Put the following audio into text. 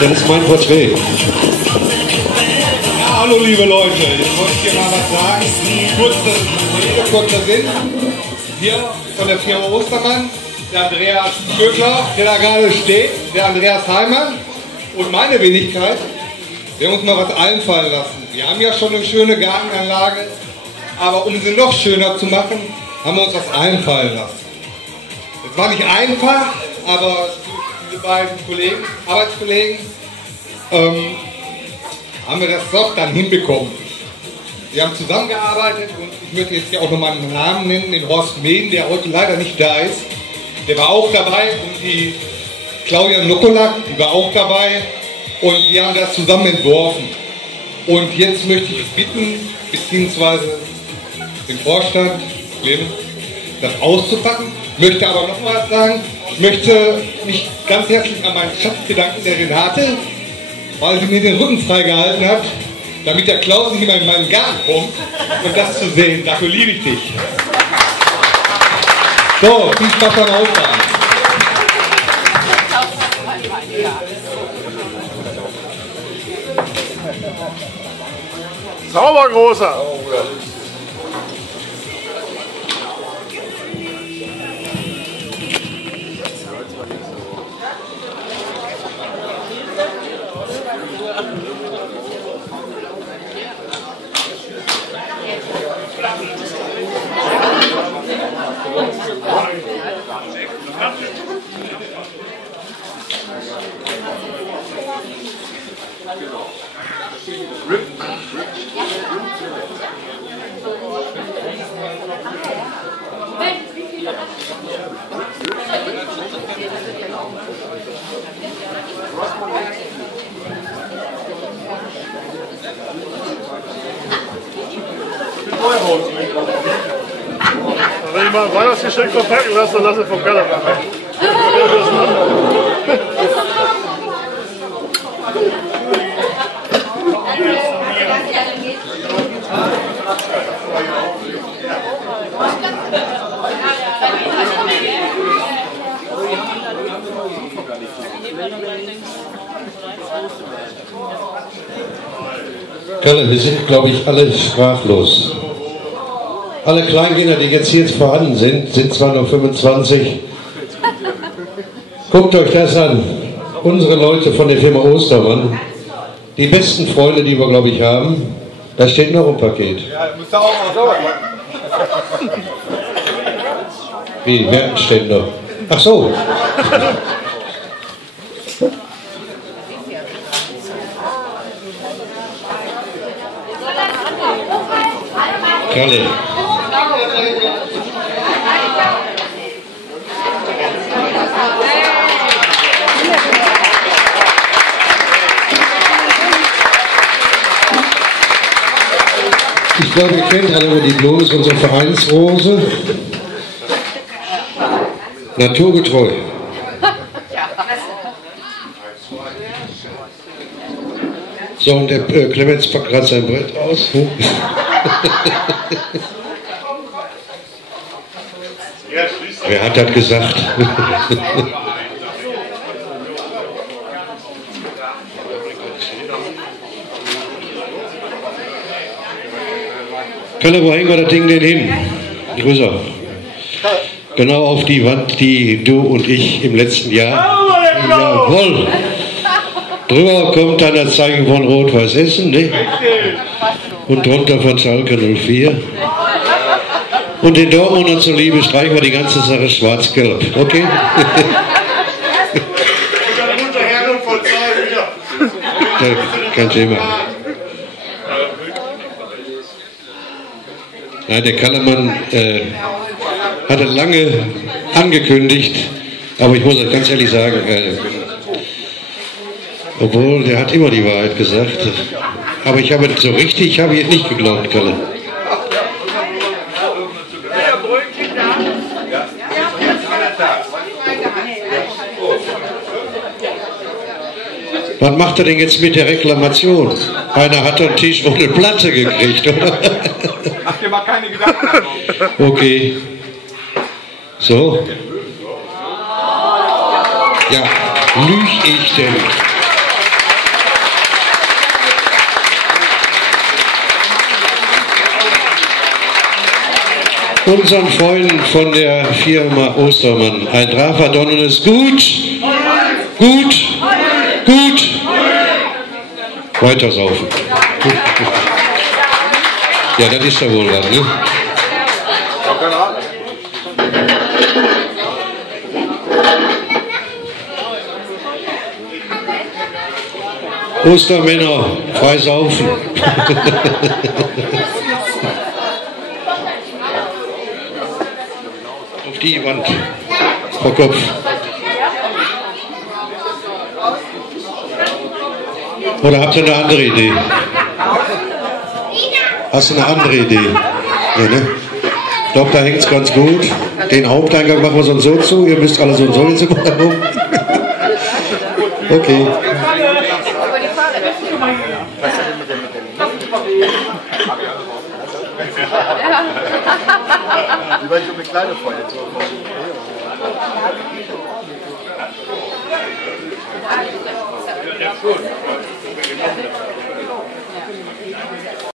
Das ist mein Porträt. Ja, hallo liebe Leute, ich wollte hier mal was sagen. Kurzer Sinn. Hier von der Firma Ostermann, der Andreas Kögler, der da gerade steht, der Andreas Heimann und meine Wenigkeit. Wir haben uns mal was einfallen lassen. Wir haben ja schon eine schöne Gartenanlage, aber um sie noch schöner zu machen, haben wir uns was einfallen lassen. Es war nicht einfach, aber diese beiden Arbeitskollegen, haben wir das doch dann hinbekommen. Wir haben zusammengearbeitet und ich möchte jetzt hier auch nochmal einen Namen nennen, den Horst Mehn, der heute leider nicht da ist. Der war auch dabei und die Claudia Nukolak, die war auch dabei und wir haben das zusammen entworfen. Und jetzt möchte ich bitten, beziehungsweise den Vorstand, das auszupacken. Möchte aber noch was sagen. Ich möchte mich ganz herzlich an meinen Schatz bedanken, der Renate, weil sie mir den Rücken freigehalten hat, damit der Klaus nicht mehr in meinen Garten kommt und das zu sehen. Dafür liebe ich dich. So, viel Spaß beim Ausfahren. Sauber, Großer! Wenn ich mal ein Weihnachtsgeschenk verpacken lasse, dann lasse ich vom Keller machen. Kalle, wir sind, glaube ich, alle sprachlos. Alle Kleinkinder, die jetzt hier vorhanden sind, sind zwar nur 25. Guckt euch das an. Unsere Leute von der Firma Ostermann, die besten Freunde, die wir, glaube ich, haben, da steht noch ein Paket. Ja, müsst ihr auch mal so. Wie, wer steht noch? Ach so. Kalle. Ich glaube, ihr kennt alle über die Blume, ist unsere Vereinsrose. Naturgetreu. So, und der Clemens packt gerade sein Brett aus. Wer hat das gesagt? Kalle, wo hängen wir das Ding denn hin? Größer. Genau auf die Wand, die du und ich im letzten Jahr. Jawohl! Drüber kommt dann das Zeichen von Rot-Weiß Essen, ne? Und drunter von Schalke 04. Und den Dortmundern zuliebe streichen wir die ganze Sache schwarz-gelb, okay? Kein Thema. Ja, der Kallermann hat es lange angekündigt, aber ich muss euch ganz ehrlich sagen, obwohl der hat immer die Wahrheit gesagt, aber ich habe so richtig, habe ich nicht geglaubt, Kalle. Was macht er denn jetzt mit der Reklamation? Einer hat einen Tisch ohne Platte gekriegt, oder? Mach dir mal keine Gedanken. Okay. So. Ja, lüg ich denn? Unseren Freunden von der Firma Ostermann ein trafverdonnertes Gut, gut, gut. Weiter saufen. Ja, das ist ja wohl was, ne? Ostermänner, frei saufen. Auf die Wand. Vor Kopf. Oder habt ihr eine andere Idee? Hast du eine andere Idee? Nee, ne? Ich glaube, da hängt es ganz gut. Den Haupteingang machen wir so und so zu. Ihr müsst alle so und so jetzt herum. Okay. Wie war ich um eine kleine Feuertour?